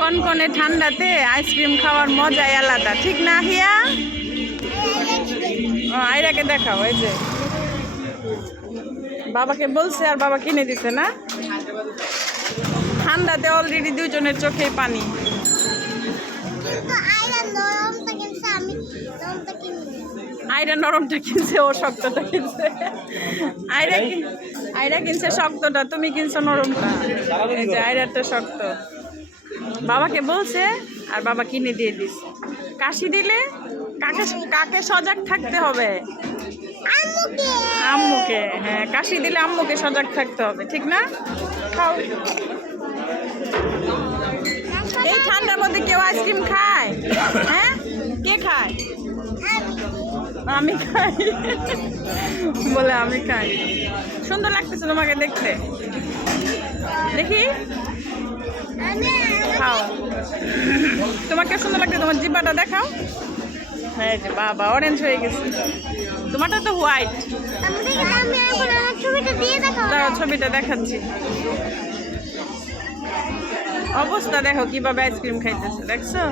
কনকনে ঠান্ডাতে আইসক্রিম খাওয়ার মজাই আলাদা, ঠিক না হিয়া? আইরাকে দেখাও, এই যে বাবাকে বলছে আর বাবা কিনে দিছে না। ঠান্ডাতে অলরেডি দুজনের চোখেই পানি। আইরা নরমটা কিনছে, ও শক্তটা কিনছে। আইরা কিনছে শক্তটা, তুমি কিনছো নরমটা। এই যে আইরাটা শক্ত, বাবাকে বলছে আর বাবা কিনে দিয়ে দিছে। কাশি দিলে কাকে কাকে সজাগ থাকতে হবে? আম্মুকে। হ্যাঁ, কাশি দিলে আম্মুকে সজাগ থাকতে হবে, ঠিক না? খাও। এই ঠান্ডার মধ্যে কেউ আইসক্রিম খায়? হ্যাঁ, কে খায়? আমি খাই, বলে আমি খাই। সুন্দর লাগতেছে তোমাকে দেখতে, দেখি খাও। তোমাকে সুন্দর লাগছে, তোমার জিব্বাটা দেখাও। হ্যাঁ যে বাবা, অরেঞ্জ হয়ে গেছে। তোমারটা তো হোয়াইট। দাঁড়াও, ছবিটা দেখাচ্ছি। অবস্থা দেখো কিভাবে আইসক্রিম খাইতেছে, দেখছো?